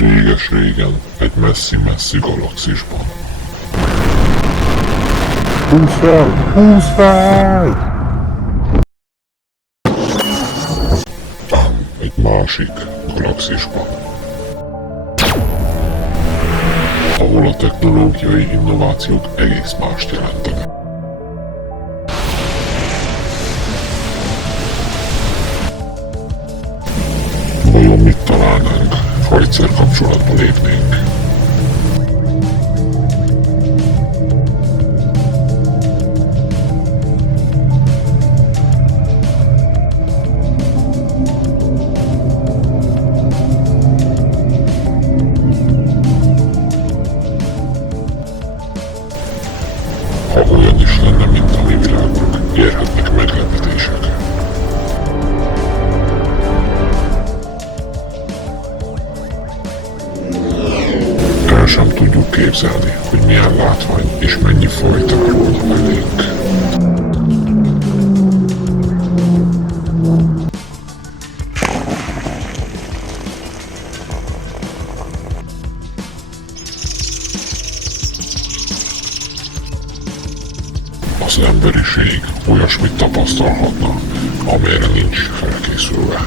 Réges-régen, egy messzi-messzi galaxisban. Húzz fel! Húzz fel! Ám egy másik galaxisban, ahol a technológiai innovációk egész mást jelentenek. Vajon mit találnánk, ha egyszer kapcsolatba lépnénk? Ha olyan is lenne, mint a mi világunk, érhetnek meglepetések. El sem tudjuk képzelni, hogy milyen látvány és mennyi faj tárolna mellénk. Az emberiség olyasmit tapasztalhatna, amelyre nincs felkészülve.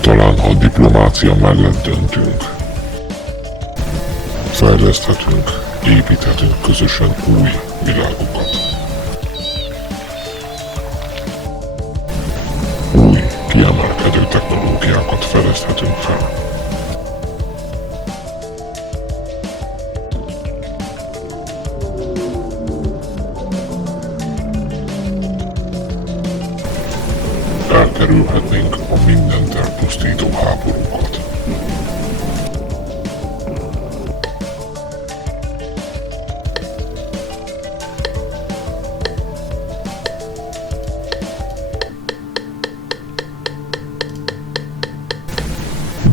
Talán ha a diplomácia mellett döntünk, fejleszthetünk, építhetünk közösen új világokat. Új, kiemelkedő technológiákat fejleszthetünk fel. Elkerülhetnénk a mindent elpusztító háborúkat.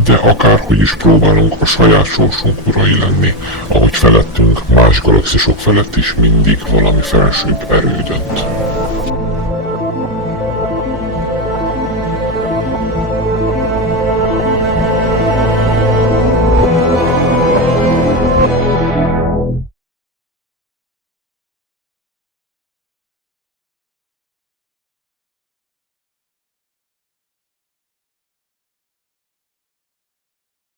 De akárhogy is próbálunk a saját sorsunk urai lenni, ahogy felettünk más galaxisok felett is mindig valami felsőbb erő dönt.